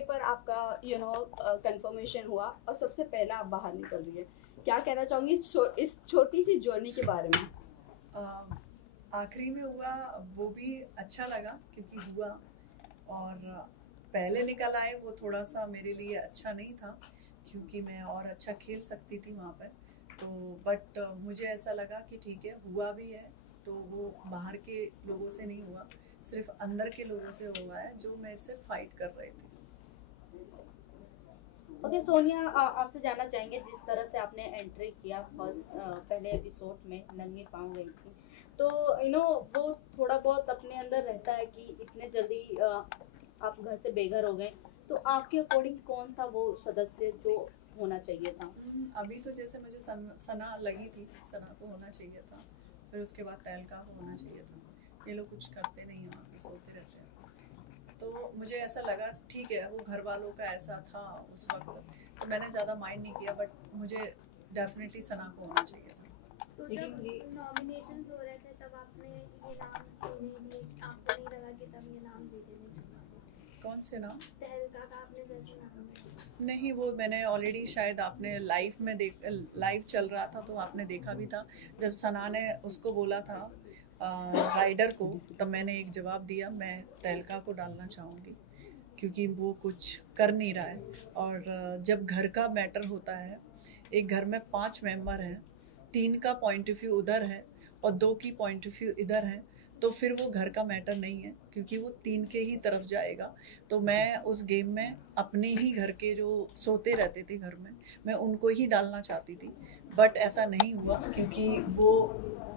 मौके पर आपका कंफर्मेशन हुआ और सबसे पहला आप बाहर निकल रही है, क्या कहना चाहूंगी इस छोटी सी जर्नी के बारे में? आखिरी में हुआ वो भी अच्छा लगा क्योंकि हुआ, और पहले निकल आए वो थोड़ा सा मेरे लिए अच्छा नहीं था क्योंकि मैं और अच्छा खेल सकती थी वहाँ पर। तो बट मुझे ऐसा लगा कि ठीक है, हुआ भी है तो वो बाहर के लोगों से नहीं हुआ, सिर्फ अंदर के लोगों से हुआ है जो मेरे से फाइट कर रहे थे। ओके सोनिया, आपसे जानना चाहेंगे जिस तरह से आपने एंट्री किया फर्स्ट पहले एपिसोड में नंगे पाँव गई थी, तो वो थोड़ा बहुत अपने अंदर रहता है कि इतने जल्दी आप घर से बेघर हो गए, तो आपके अकॉर्डिंग कौन था वो सदस्य जो होना चाहिए था? अभी तो जैसे मुझे सना लगी थी, सना को होना चाहिए था, फिर उसके बाद तहलका को होना चाहिए था। ये लोग कुछ करते नहीं हैं, वहाँ पे सोते रहते हैं। तो मुझे ऐसा लगा ठीक है, वो घर वालों का ऐसा था उस वक्त, तो मैंने ज़्यादा माइंड नहीं किया, बट मुझे डेफिनेटली सना को होना चाहिए था। तो जब नॉमिनेशंस हो रहे थे तब आपने ये नाम क्यों नहीं दिए? आपको नहीं लगा कि तब ये नाम दे देने चाहिए? कौन से नाम? तहलका का आपने जैसे नाम दिया। नहीं, वो मैंने ऑलरेडी, शायद आपने लाइव चल रहा था तो आपने देखा भी था, जब सना ने उसको बोला था राइडर को, तब मैंने एक जवाब दिया, मैं तहलका को डालना चाहूँगी क्योंकि वो कुछ कर नहीं रहा है। और जब घर का मैटर होता है, एक घर में 5 मेंबर हैं, 3 का पॉइंट ऑफ व्यू उधर है और 2 की पॉइंट ऑफ व्यू इधर है, तो फिर वो घर का मैटर नहीं है क्योंकि वो 3 के ही तरफ जाएगा। तो मैं उस गेम में अपने ही घर के जो सोते रहते थे घर में, मैं उनको ही डालना चाहती थी, बट ऐसा नहीं हुआ क्योंकि वो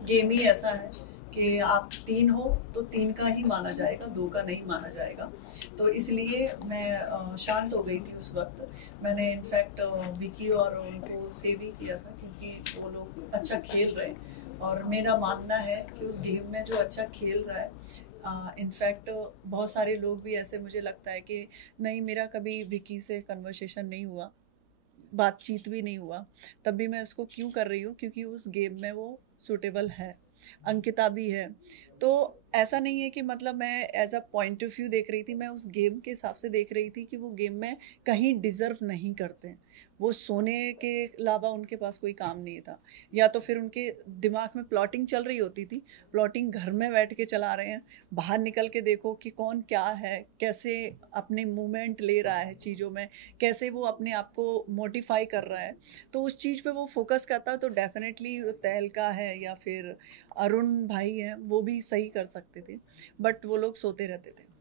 गेम ही ऐसा है कि आप 3 हो तो 3 का ही माना जाएगा, 2 का नहीं माना जाएगा। तो इसलिए मैं शांत हो गई थी उस वक्त। मैंने इनफैक्ट विकी और उनको सेव ही किया था क्योंकि वो लोग अच्छा खेल रहे हैं और मेरा मानना है कि उस गेम में जो अच्छा खेल रहा है, इनफैक्ट बहुत सारे लोग भी ऐसे, मुझे लगता है कि नहीं, मेरा कभी विकी से कन्वर्सेशन नहीं हुआ, बातचीत भी नहीं हुआ, तब भी मैं उसको क्यों कर रही हूँ क्योंकि उस गेम में वो सूटेबल है, अंकिता भी है। तो ऐसा नहीं है कि मतलब मैं as a point of view देख रही थी, मैं उस गेम के हिसाब से देख रही थी कि वो गेम में कहीं डिज़र्व नहीं करते, वो सोने के अलावा उनके पास कोई काम नहीं था, या तो फिर उनके दिमाग में प्लॉटिंग चल रही होती थी, प्लॉटिंग घर में बैठ के चला रहे हैं, बाहर निकल के देखो कि कौन क्या है, कैसे अपने मूवमेंट ले रहा है चीज़ों में, कैसे वो अपने आप को मोटिफाई कर रहा है, तो उस चीज़ पे वो फोकस करता, तो डेफिनेटली तहलका है या फिर अरुण भाई हैं, वो भी सही कर सकते थे, बट वो लोग सोते रहते थे।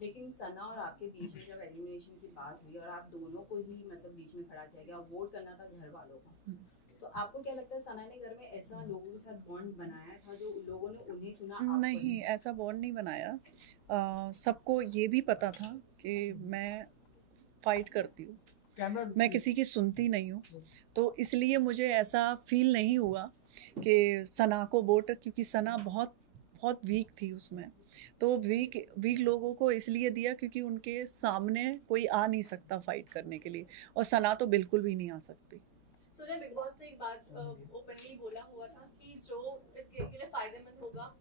लेकिन सना और आपके बीच में जब एलिमिनेशन की बात हुई और आप दोनों को ही मतलब बीच में खड़ा किया गया, वोट करना था घर वालों का, तो आपको क्या लगता है सना ने घर में ऐसा लोगों के साथ बॉन्ड बनाया था जो लोगों ने उन्हें चुना? नहीं, ऐसा बॉन्ड नहीं बनाया। सबको ये भी पता था कि मैं फाइट करती हूँ, मैं किसी की सुनती नहीं हूँ, तो इसलिए मुझे ऐसा फील नहीं हुआ कि सना को वोट, क्योंकि सना बहुत बहुत वीक थी उसमें, तो वीक लोगों को इसलिए दिया क्योंकि उनके सामने कोई आ नहीं सकता फाइट करने के लिए, और सना तो बिल्कुल भी नहीं आ सकती। सुने बिग बॉस ने एक बात ओपनली बोला हुआ था कि जो इस गेम के लिए फायदेमंद होगा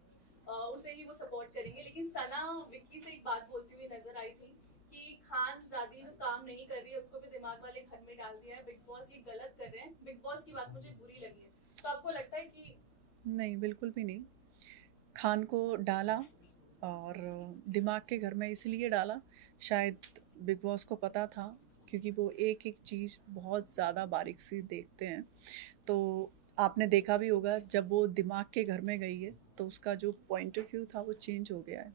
उसे ही वो सपोर्ट करेंगे, लेकिन सना विक्की से एक बात बोलती हुई नजर आई थी कि खानजादी जो काम नहीं कर रही है उसको भी दिमाग वाले घर में डाल दिया है, बिग बॉस ये गलत कर रहे हैं। बिग बॉस की बात मुझे बुरी लगी है, तो आपको लगता है कि? नहीं, बिल्कुल भी नहीं। खान को डाला और दिमाग के घर में इसलिए डाला, शायद बिग बॉस को पता था क्योंकि वो एक एक चीज़ बहुत ज़्यादा बारीक सी देखते हैं। तो आपने देखा भी होगा जब वो दिमाग के घर में गई है तो उसका जो पॉइंट ऑफ व्यू था वो चेंज हो गया है।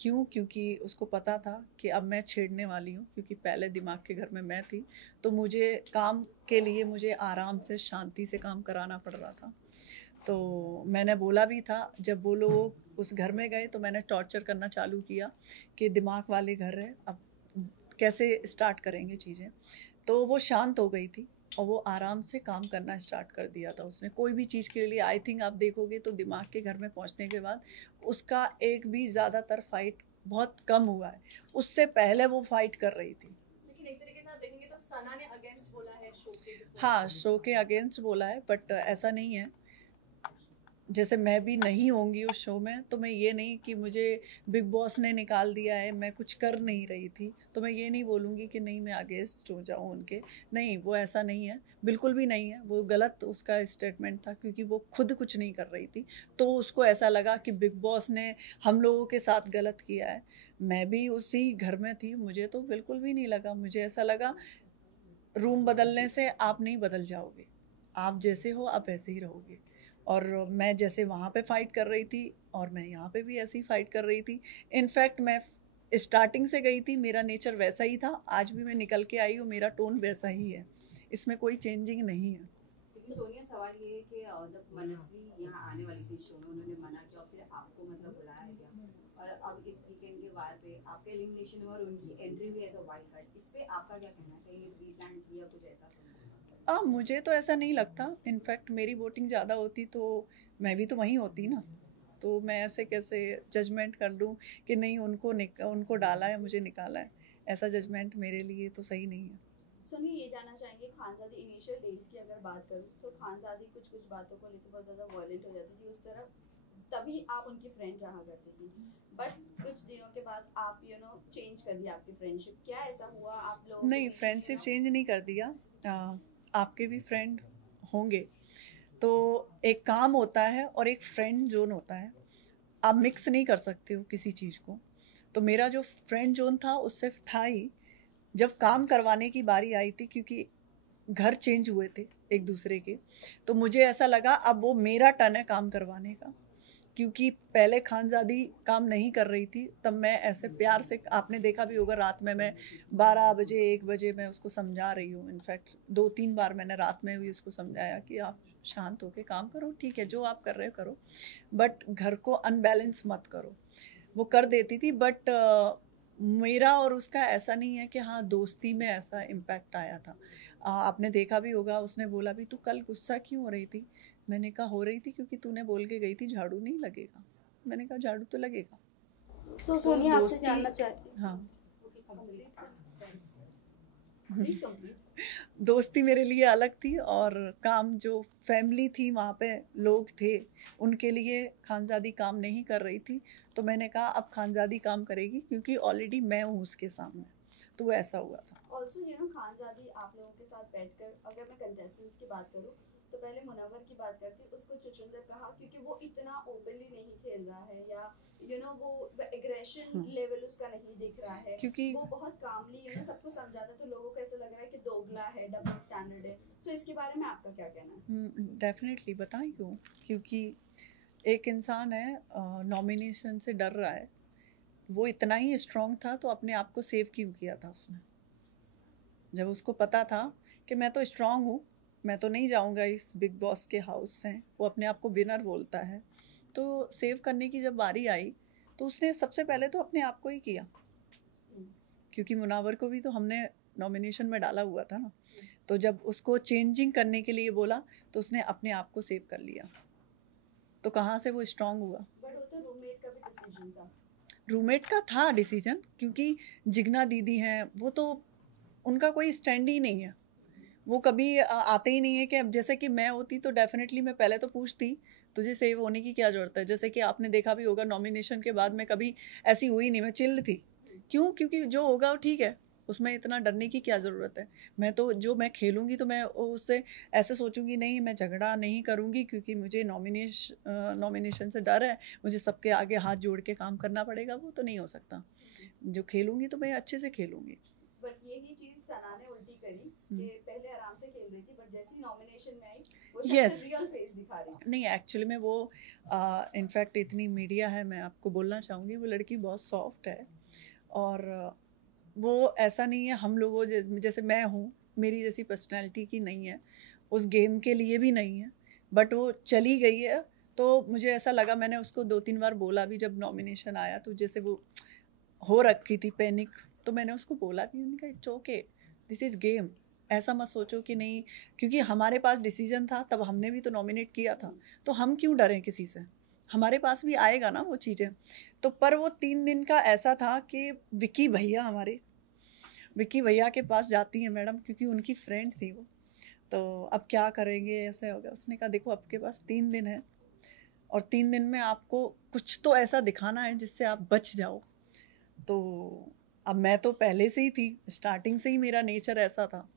क्यों? क्योंकि उसको पता था कि अब मैं छेड़ने वाली हूँ, क्योंकि पहले दिमाग के घर में मैं थी, तो मुझे काम के लिए मुझे आराम से शांति से काम कराना पड़ रहा था। तो मैंने बोला भी था, जब वो लोग उस घर में गए तो मैंने टॉर्चर करना चालू किया कि दिमाग वाले घर है, अब कैसे स्टार्ट करेंगे चीज़ें। तो वो शांत हो गई थी और वो आराम से काम करना स्टार्ट कर दिया था उसने, कोई भी चीज़ के लिए। आई थिंक आप देखोगे तो दिमाग के घर में पहुंचने के बाद उसका एक भी ज़्यादातर फाइट बहुत कम हुआ है, उससे पहले वो फाइट कर रही थी। लेकिन एक तरीके से देखेंगे तो सना ने अगेंस्ट बोला है शो के। हाँ, शो के अगेंस्ट बोला है, बट ऐसा नहीं है, जैसे मैं भी नहीं होंगी उस शो में, तो मैं ये नहीं कि मुझे बिग बॉस ने निकाल दिया है, मैं कुछ कर नहीं रही थी, तो मैं ये नहीं बोलूँगी कि नहीं मैं अगेंस्ट हो जाऊँ उनके। नहीं, वो ऐसा नहीं है, बिल्कुल भी नहीं है। वो गलत उसका स्टेटमेंट था, क्योंकि वो खुद कुछ नहीं कर रही थी, तो उसको ऐसा लगा कि बिग बॉस ने हम लोगों के साथ गलत किया है। मैं भी उसी घर में थी, मुझे तो बिल्कुल भी नहीं लगा। मुझे ऐसा लगा रूम बदलने से आप नहीं बदल जाओगे, आप जैसे हो आप वैसे ही रहोगे। और मैं जैसे वहाँ पे फाइट कर रही थी और मैं यहाँ पे भी ऐसे ही फाइट कर रही थी। इनफैक्ट मैं स्टार्टिंग से गई थी, मेरा नेचर वैसा ही था, आज भी मैं निकल के आई हूँ, मेरा टोन वैसा ही है, इसमें कोई चेंजिंग नहीं है। लेकिन सोनिया, सवाल ये है कि जब मनस्वी यहाँ आने वाली थी शो में, उन्होंने मना किया और फिर आपको मतलब बुलाया गया, और अब इस वीकेंड के वार पे आपका एलिमिनेशन हुआ और उनकी एंट्री हुई एज अ वाइल्ड कार्ड, इस पे आपका क्या कहना है? कहीं प्री प्लान किया कुछ ऐसा? मुझे तो ऐसा नहीं लगता। इनफैक्ट मेरी वोटिंग ज़्यादा होती तो मैं भी तो वहीं होती ना, तो मैं ऐसे कैसे जजमेंट कर लूँ कि नहीं उनको डाला है मुझे निकाला है। ऐसा जजमेंट मेरे लिए तो सही नहीं है। सुनिए, ये जानना चाहेंगे खानजादी इनिशियल डेज की अगर बात करूँ तो खानजादी कुछ बातों को लेकर बहुत ज़्यादा वायलेंट हो जाती थी उस तरफ, तभी आप उनकी फ्रेंड रहा करती थी। बट कुछ दिनों के बाद आप चेंज कर दिया आपकी फ्रेंडशिप, क्या ऐसा हुआ आप लोग? नहीं, फ्रेंडशिप चेंज नहीं कर दिया। आपके भी फ्रेंड होंगे, तो एक काम होता है और एक फ्रेंड जोन होता है, आप मिक्स नहीं कर सकते हो किसी चीज़ को। तो मेरा जो फ्रेंड जोन था उससे था ही, जब काम करवाने की बारी आई थी, क्योंकि घर चेंज हुए थे एक दूसरे के, तो मुझे ऐसा लगा अब वो मेरा टर्न है काम करवाने का। क्योंकि पहले खानजादी काम नहीं कर रही थी, तब मैं ऐसे प्यार से, आपने देखा भी होगा रात में मैं 12 बजे 1 बजे मैं उसको समझा रही हूँ। इनफैक्ट 2-3 बार मैंने रात में भी उसको समझाया कि आप शांत होके काम करो, ठीक है जो आप कर रहे हो करो, बट घर को अनबैलेंस मत करो। वो कर देती थी, बट मेरा और उसका ऐसा नहीं है कि हाँ दोस्ती में ऐसा इम्पैक्ट आया था। आपने देखा भी होगा, उसने बोला भी तू कल गुस्सा क्यों हो रही थी? मैंने कहा हो रही थी क्योंकि तूने बोल के गई थी झाड़ू नहीं लगेगा। मैंने कहा झाड़ू तो लगेगा। सो सोनिया, आपसे जानना चाहती हूँ। हाँ, दोस्ती मेरे लिए अलग थी, और काम जो फैमिली थी वहाँ पे लोग थे उनके लिए खानजादी काम नहीं कर रही थी, तो मैंने कहा अब खानजादी काम करेगी क्योंकि ऑलरेडी मैं हूँ उसके सामने, तो वो ऐसा हुआ था। ऑल्सो खानजादी आप लोगों के साथ बैठकर, अगर मैं कंटेस्टेंट्स की बात करूँ तो पहले मुनव्वर की बात करती, उसको चुचुंदर कहा क्योंकि वो इतना ओपनली नहीं खेल रहा है, या वो एग्रेशन लेवल उसका नहीं दिख रहा है, क्योंकि वो बहुत कामली सबको समझाता है, तो लोगों को ऐसा लग रहा है कि दोगला है, डबल स्टैंडर्ड है। सो इसके बारे में आपका क्या कहना है? डेफिनेटली बताएं क्यों, क्योंकि एक इंसान है नॉमिनेशन से डर रहा है, वो इतना ही स्ट्रांग था तो अपने आप को सेव क्यों किया था उसने? जब उसको पता था कि मैं तो स्ट्रांग हूँ, मैं तो नहीं जाऊँगा इस बिग बॉस के हाउस से, वो अपने आप को विनर बोलता है, तो सेव करने की जब बारी आई तो उसने सबसे पहले तो अपने आप को ही किया, क्योंकि मुनावर को भी तो हमने नॉमिनेशन में डाला हुआ था ना, तो जब उसको चेंजिंग करने के लिए बोला तो उसने अपने आप को सेव कर लिया, तो कहाँ से वो स्ट्रांग हुआ? बट वो तो रूममेट का भी डिसीजन था। रूममेट का था डिसीजन, क्योंकि जिगना दीदी हैं, वो तो उनका कोई स्टैंड ही नहीं है, वो कभी आते ही नहीं है कि अब जैसे कि मैं होती तो डेफिनेटली मैं पहले तो पूछती तुझे सेव होने की क्या ज़रूरत है। जैसे कि आपने देखा भी होगा नॉमिनेशन के बाद मैं कभी ऐसी हुई नहीं, मैं चिल्ड थी। क्यों? क्योंकि जो होगा वो ठीक है, उसमें इतना डरने की क्या ज़रूरत है। मैं तो जो मैं खेलूँगी तो मैं उससे ऐसे सोचूंगी नहीं, मैं झगड़ा नहीं करूँगी क्योंकि मुझे नॉमिनेशन से डर है, मुझे सबके आगे हाथ जोड़ के काम करना पड़ेगा, वो तो नहीं हो सकता। जो खेलूँगी तो मैं अच्छे से खेलूँगी। बट यही चीज सना ने उल्टी करी कि पहले आराम से खेल रही थी, बट जैसे नॉमिनेशन में आई वो Yes. रियल फेस दिखा रही। नहीं, एक्चुअली में वो इनफैक्ट इतनी मीडिया है, मैं आपको बोलना चाहूँगी वो लड़की बहुत सॉफ्ट है, और वो ऐसा नहीं है हम लोगों जैसे मैं हूँ, मेरी जैसी पर्सनैलिटी की नहीं है, उस गेम के लिए भी नहीं है, बट वो चली गई है। तो मुझे ऐसा लगा, मैंने उसको 2-3 बार बोला भी जब नॉमिनेशन आया, तो जैसे वो हो रखी थी पैनिक, तो मैंने उसको बोला भी, उन्होंने कहा it's okay, this is game, ऐसा मत सोचो कि नहीं, क्योंकि हमारे पास डिसीजन था, तब हमने भी तो नॉमिनेट किया था, तो हम क्यों डरें किसी से, हमारे पास भी आएगा ना वो चीज़ें। तो पर वो 3 दिन का ऐसा था कि विक्की भैया के पास जाती हैं मैडम, क्योंकि उनकी फ्रेंड थी वो, तो अब क्या करेंगे, ऐसे हो गया। उसने कहा देखो आपके पास 3 दिन है, और 3 दिन में आपको कुछ तो ऐसा दिखाना है जिससे आप बच जाओ। तो अब मैं तो पहले से ही थी, स्टार्टिंग से ही मेरा नेचर ऐसा था,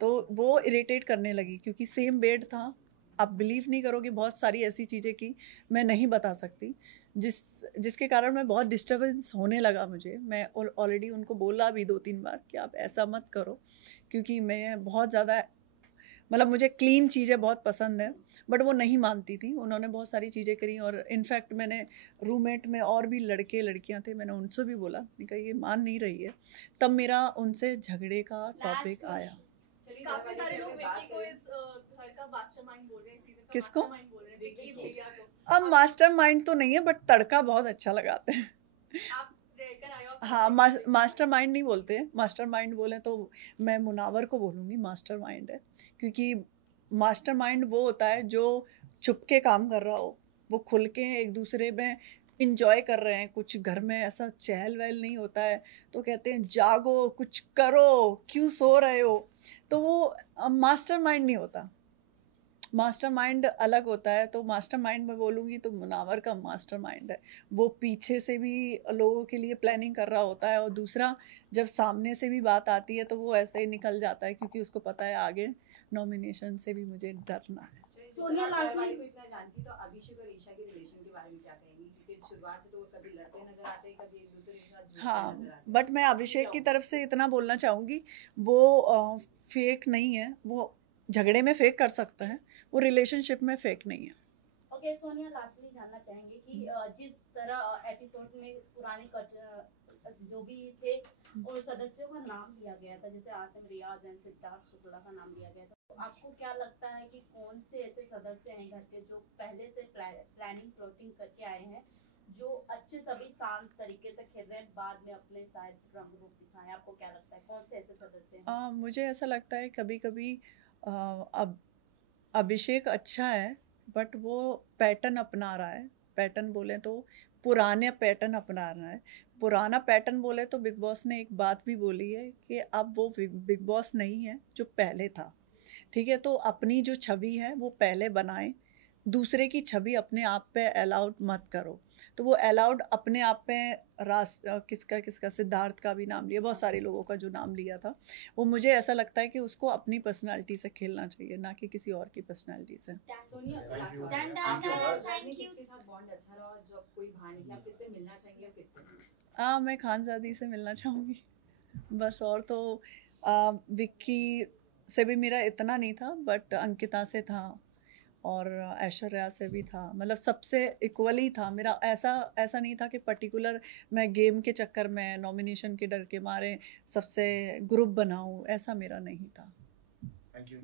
तो वो इरिटेट करने लगी क्योंकि सेम बेड था। आप बिलीव नहीं करोगे, बहुत सारी ऐसी चीज़ें की मैं नहीं बता सकती, जिसके कारण मैं बहुत डिस्टर्बेंस होने लगा मुझे। मैं ऑलरेडी उनको बोला भी 2-3 बार कि आप ऐसा मत करो, क्योंकि मैं बहुत ज़्यादा मतलब मुझे क्लीन चीज़ें बहुत पसंद है, बट वो नहीं मानती थी। उन्होंने बहुत सारी चीज़ें करी और इनफैक्ट मैंने रूममेट में और भी लड़के लड़कियां थे, मैंने उनसे भी बोला, मैंने कहा ये मान नहीं रही है। तब मेरा उनसे झगड़े का टॉपिक आया। काफी सारे लोग विक्की को इस घर का मास्टरमाइंड बोल रहे हैं, इस सीजन का किसको? मास्टरमाइंड बोल रहे हैं विक्की भैया को। अब मास्टरमाइंड तो नहीं है, बट तड़का बहुत अच्छा लगाते हैं। आप रहकर आए हो, आप हाँ, मास्टरमाइंड नहीं बोलते हैं, मास्टरमाइंड बोले तो मैं मुनावर को बोलूँगी मास्टरमाइंड है, क्योंकि मास्टरमाइंड वो होता है जो छुप के काम कर रहा हो, वो खुल के एक दूसरे में इंजॉय कर रहे हैं। कुछ घर में ऐसा चहल वहल नहीं होता है तो कहते हैं जागो, कुछ करो, क्यों सो रहे हो, तो वो मास्टरमाइंड नहीं होता। मास्टरमाइंड अलग होता है। तो मास्टरमाइंड में बोलूँगी तो मुनावर का मास्टरमाइंड है, वो पीछे से भी लोगों के लिए प्लानिंग कर रहा होता है, और दूसरा जब सामने से भी बात आती है तो वो ऐसे ही निकल जाता है, क्योंकि उसको पता है आगे नॉमिनेशन से भी मुझे डरना है। सोनिया लाजमी को इतना जानती, तो अभिषेक और ईशा के रिलेशन के बारे में क्या कहेंगी? क्योंकि शुरुआत से तो वो कभी लड़ते नजर आते हैं, कभी एक दूसरे के साथ जुड़ते हाँ, नजर आते हैं। बट मैं अभिषेक की तरफ से इतना बोलना चाहूँगी, वो फेक नहीं है। वो झगड़े में फेक कर सकता है, वो रिलेशनशिप में फेक नहीं है। ओके सोनिया, लास्टली जानना चाहेंगे कि जिस तरह एपिसोड में पुराने जो भी थे और सदस्यों का नाम लिया गया था, जैसे आसिम रियाज एंड सिद्धार्थ शुक्ला का नाम लिया गया था, तो आपको क्या लगता है कि कौन से ऐसे सदस्य हैं घर के जो पहले से प्लानिंग प्लॉटिंग करके आए हैं, जो अच्छे सभी शांत तरीके से खेल रहे हैं, बाद में अपने शायद रंग रूप दिखाएं? आपको क्या लगता है कौन से ऐसे सदस्य हैं? मुझे ऐसा लगता है कभी कभी अब अभिषेक अच्छा है, बट वो पैटर्न अपना रहा है। पैटर्न बोले तो पुराने पैटर्न अपना रहा है। पुराना पैटर्न बोले तो बिग बॉस ने एक बात भी बोली है कि अब वो बिग बॉस नहीं है जो पहले था, ठीक है? तो अपनी जो छवि है वो पहले बनाएं, दूसरे की छवि अपने आप पे अलाउड मत करो। तो वो अलाउड अपने आप पे किसका सिद्धार्थ का भी नाम लिया, बहुत सारे लोगों का जो नाम लिया था, वो मुझे ऐसा लगता है कि उसको अपनी पर्सनालिटी से खेलना चाहिए, ना कि किसी और की पर्सनालिटी से। सोनिया, किसके साथ बॉन्ड अच्छा रहा और जब कोई बाहर निकला, आप किससे मिलना चाहेंगे और किससे? मैं खानजादी से मिलना चाहूँगी बस। और तो विक्की से भी मेरा इतना नहीं था, बट अंकिता से था और ऐश्वर्या से भी था, मतलब सबसे इक्वली था मेरा। ऐसा नहीं था कि पर्टिकुलर मैं गेम के चक्कर में, नॉमिनेशन के डर के मारे सबसे ग्रुप बनाऊं, ऐसा मेरा नहीं था। Thank you.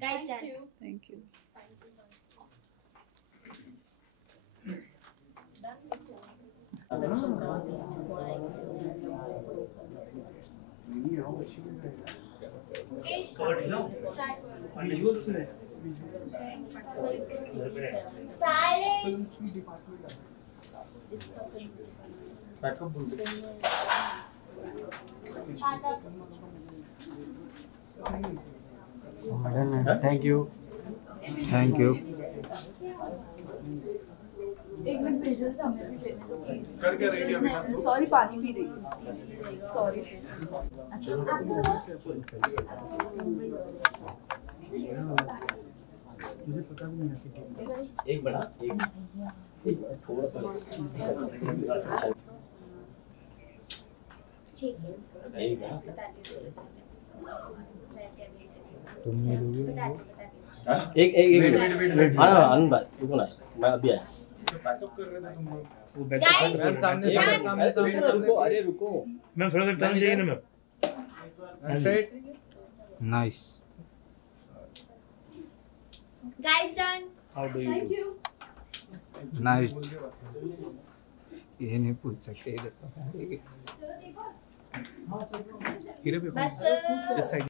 Thank you. Silence. Backup बोल दे। Thank you. Thank you. एक मिनट विजुअल्स हमें भी देने दो प्लीज। करके रेडी अभी। सॉरी, पानी पी रही। सॉरी। मुझे पता भी नहीं है। एक बड़ा एक थोड़ा सा ठीक है। एक बड़ा तुमने लोगे एक हाँ आनंद बात रुको ना, मैं अभी आया। बैकअप कर रहे थे तुम लोग। वो Guys, सामने रुको, अरे रुको, मैं थोड़ा सा टाइम चाहिए ना मैं। Nice. guys done. How do thank you? You. Nice. ये नहीं पूछ सकते इधर। बस इस साइड